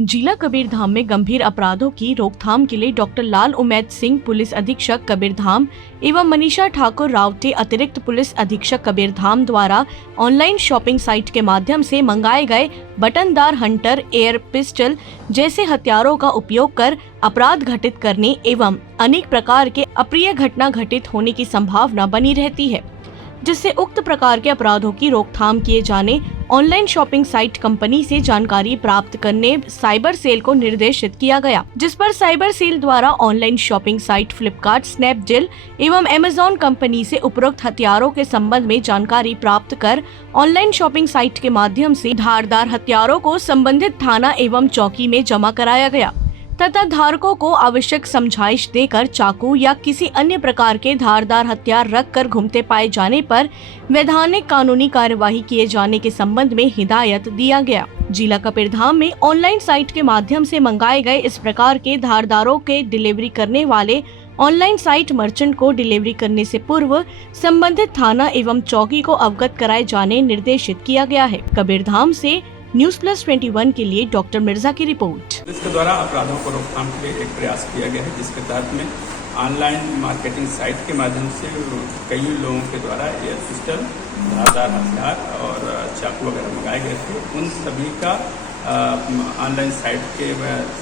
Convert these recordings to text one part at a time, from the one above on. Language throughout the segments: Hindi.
जिला कबीरधाम में गंभीर अपराधों की रोकथाम के लिए डॉक्टर लाल उमैद सिंह पुलिस अधीक्षक कबीरधाम एवं मनीषा ठाकुर रावटे अतिरिक्त पुलिस अधीक्षक कबीरधाम द्वारा ऑनलाइन शॉपिंग साइट के माध्यम से मंगाए गए बटनदार हंटर एयर पिस्टल जैसे हथियारों का उपयोग कर अपराध घटित करने एवं अनेक प्रकार के अप्रिय घटना घटित होने की संभावना बनी रहती है, जिससे उक्त प्रकार के अपराधों की रोकथाम किए जाने ऑनलाइन शॉपिंग साइट कंपनी से जानकारी प्राप्त करने साइबर सेल को निर्देशित किया गया, जिस पर साइबर सेल द्वारा online shopping site Flipkart, Snapdeal एवं अमेज़न कंपनी से उपरोक्त हथियारों के संबंध में जानकारी प्राप्त कर ऑनलाइन शॉपिंग साइट के माध्यम से धारदार हथियारों को संबंधित थाना एवं चौकी में जमा कराया गया तथा धारकों को आवश्यक समझाइश देकर चाकू या किसी अन्य प्रकार के धारदार हथियार रखकर घूमते पाए जाने पर वैधानिक कानूनी कार्यवाही किए जाने के संबंध में हिदायत दिया गया। जिला कबीरधाम में ऑनलाइन साइट के माध्यम से मंगाए गए इस प्रकार के धारदारों के डिलीवरी करने वाले ऑनलाइन साइट मर्चेंट को डिलीवरी करने से पूर्व संबंधित थाना एवं चौकी को अवगत कराए जाने निर्देशित किया गया है। कबीरधाम से News+21 के लिए डॉक्टर मिर्जा की रिपोर्ट। इसके द्वारा अपराधों को रोकथाम के लिए एक प्रयास किया गया है, जिसके तहत में ऑनलाइन मार्केटिंग साइट के माध्यम से कई लोगों के द्वारा एयर पिस्टल, धारदार हथियार और चाकू वगैरह मंगाए गए थे। उन सभी का ऑनलाइन साइट के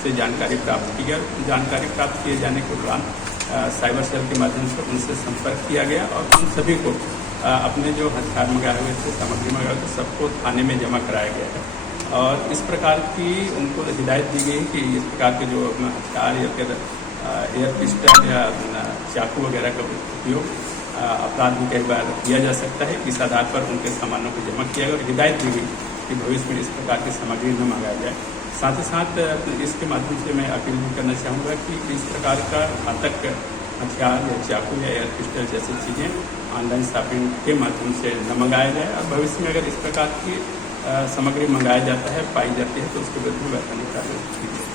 से जानकारी प्राप्त की गई। जानकारी प्राप्त किए जाने के दौरान साइबर सेल के माध्यम से उनसे संपर्क किया गया और उन सभी को अपने जो हथियार मंगाए हुए थे, सामग्री मंगाए हुए थे, सबको थाने में जमा कराया गया है। और इस प्रकार की उनको हिदायत दी गई कि इस प्रकार के जो हथियार या फिर एयर पिस्टल या चाकू वगैरह का उपयोग अपराध में कई बार किया जा सकता है। इस आधार पर उनके सामानों को जमा किया गया और हिदायत दी गई कि भविष्य में इस प्रकार की सामग्री न मंगाया जाए। साथ ही साथ इसके माध्यम से मैं अपील भी करना चाहूँगा कि इस प्रकार का घातक हथियार या चाकू या एयर पिस्टल जैसी चीज़ें ऑनलाइन शॉपिंग के माध्यम से न मंगाया जाए और भविष्य में अगर इस प्रकार की सामग्री मंगाया जाता है, पाई जाती है, तो उसके विरुद्ध वैधानिक कार्रवाई की जाए।